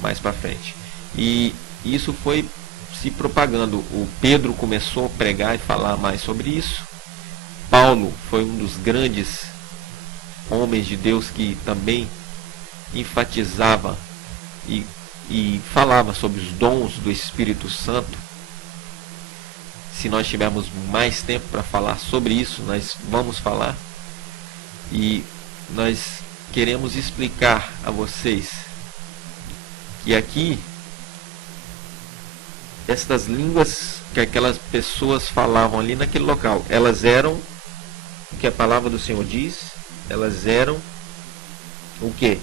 mais para frente. E isso foi se propagando. O Pedro começou a pregar e falar mais sobre isso. Paulo foi um dos grandes homens de Deus que também enfatizava e falava sobre os dons do Espírito Santo. Se nós tivermos mais tempo para falar sobre isso, nós vamos falar. E nós queremos explicar a vocês que aqui estas línguas que aquelas pessoas falavam ali naquele local, elas eram, o que a palavra do Senhor diz, elas eram o quê?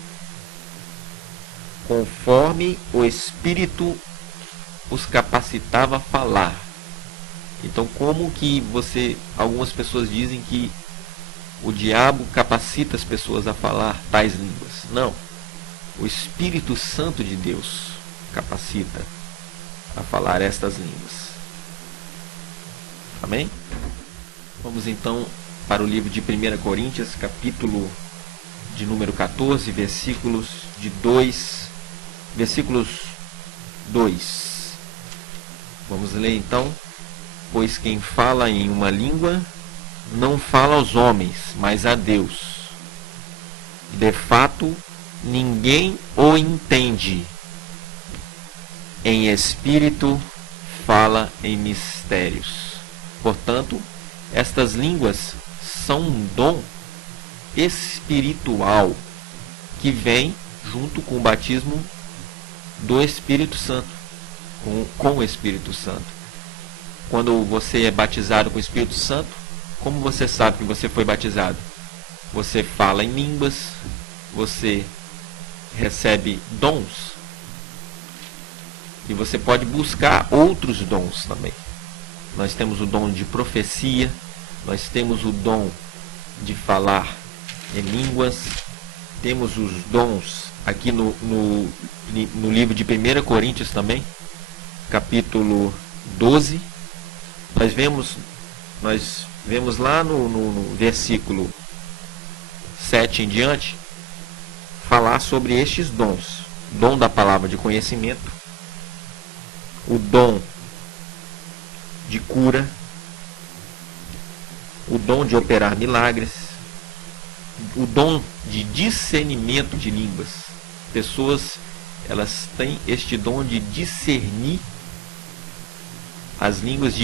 Conforme o Espírito os capacitava a falar. Então, como que algumas pessoas dizem que o diabo capacita as pessoas a falar tais línguas? Não. O Espírito Santo de Deus capacita a falar estas línguas. Amém? Vamos então para o livro de 1 Coríntios, capítulo de número 14, versículos 2. Vamos ler então. Pois quem fala em uma língua não fala aos homens, mas a Deus. De fato, ninguém o entende. Em espírito fala em mistérios. Portanto, estas línguas são um dom espiritual que vem junto com o batismo do Espírito Santo, com o Espírito Santo. Quando você é batizado com o Espírito Santo, como você sabe que você foi batizado? Você fala em línguas, você recebe dons, e você pode buscar outros dons também. Nós temos o dom de profecia, nós temos o dom de falar em línguas, temos os dons aqui no livro de 1 Coríntios também, capítulo 12. Nós vemos lá no versículo 7 em diante, falar sobre estes dons. Dom da palavra de conhecimento, o dom de cura, o dom de operar milagres, o dom de discernimento de línguas. Pessoas, elas têm este dom de discernir as línguas,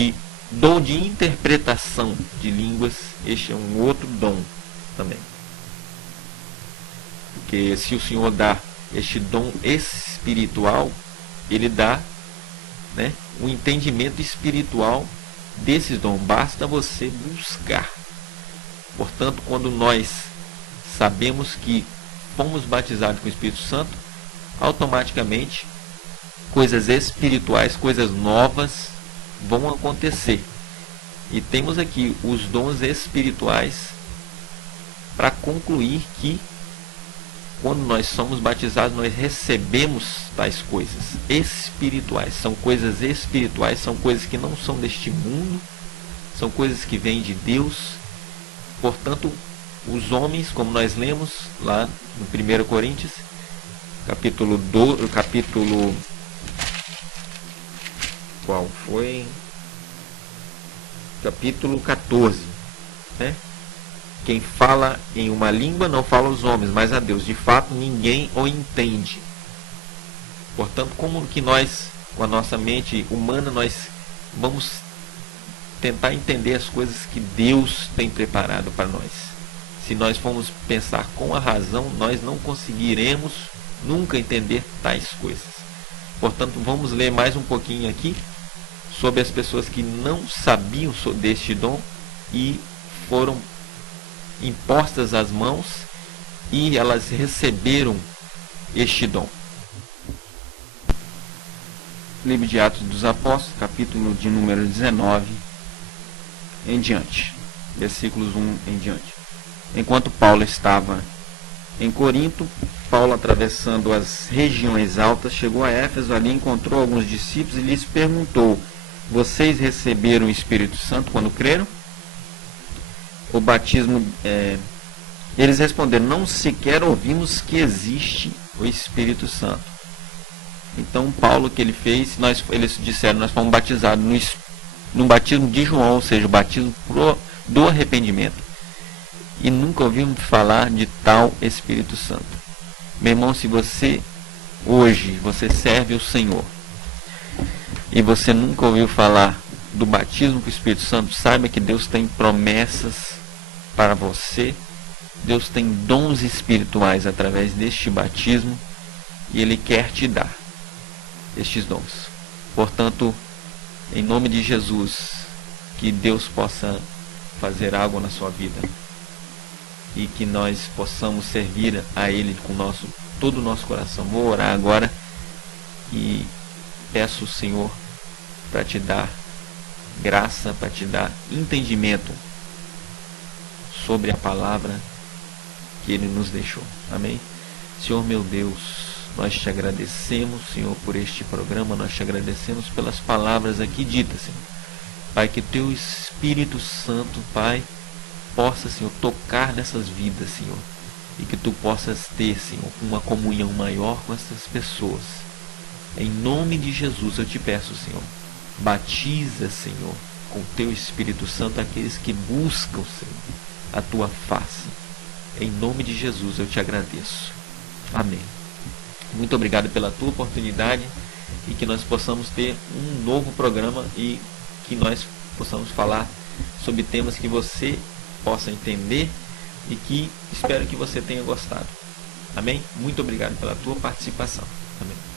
dom de interpretação de línguas. Este é um outro dom também. Porque se o Senhor dá este dom espiritual, Ele dá, né, o entendimento espiritual desses dons. Basta você buscar. Portanto, quando nós sabemos que fomos batizados com o Espírito Santo, automaticamente coisas espirituais, coisas novas vão acontecer. E temos aqui os dons espirituais para concluir que quando nós somos batizados, nós recebemos tais coisas espirituais. São coisas espirituais, são coisas que não são deste mundo, são coisas que vêm de Deus. Portanto, os homens, como nós lemos lá no 1 Coríntios, capítulo qual foi? Capítulo 14, né? Quem fala em uma língua não fala aos homens, mas a Deus. De fato, ninguém o entende. Portanto, como que nós, com a nossa mente humana, nós vamos tentar entender as coisas que Deus tem preparado para nós? Se nós formos pensar com a razão, nós não conseguiremos nunca entender tais coisas. Portanto, vamos ler mais um pouquinho aqui sobre as pessoas que não sabiam deste dom e foram impostas as mãos e elas receberam este dom. Livro de Atos dos Apóstolos, capítulo de número 19 em diante, versículos 1 em diante. Enquanto Paulo estava em Corinto, Paulo, atravessando as regiões altas, chegou a Éfeso. Ali encontrou alguns discípulos e lhes perguntou: vocês receberam o Espírito Santo quando creram? O batismo, eles responderam: não sequer ouvimos que existe o Espírito Santo. Então Paulo, que ele fez, eles disseram, nós fomos batizados no batismo de João, ou seja, o batismo do arrependimento. E nunca ouvimos falar de tal Espírito Santo. Meu irmão, se você hoje serve o Senhor e você nunca ouviu falar do batismo com o Espírito Santo, saiba que Deus tem promessas para você. Deus tem dons espirituais através deste batismo e Ele quer te dar estes dons. Portanto, em nome de Jesus, que Deus possa fazer algo na sua vida e que nós possamos servir a Ele com todo o nosso coração. Vou orar agora e peço ao Senhor para te dar graça, para te dar entendimento sobre a palavra que Ele nos deixou. Amém? Senhor meu Deus, nós te agradecemos, Senhor, por este programa, nós te agradecemos pelas palavras aqui ditas, Senhor. Pai, que teu Espírito Santo, Pai, possa, Senhor, tocar nessas vidas, Senhor, e que tu possas ter, Senhor, uma comunhão maior com essas pessoas. Em nome de Jesus eu te peço, Senhor, batiza, Senhor, com teu Espírito Santo aqueles que buscam, Senhor, a tua face. Em nome de Jesus eu te agradeço. Amém. Muito obrigado pela tua oportunidade e que nós possamos ter um novo programa e que nós possamos falar sobre temas que você possa entender e que espero que você tenha gostado. Amém? Muito obrigado pela tua participação. Amém.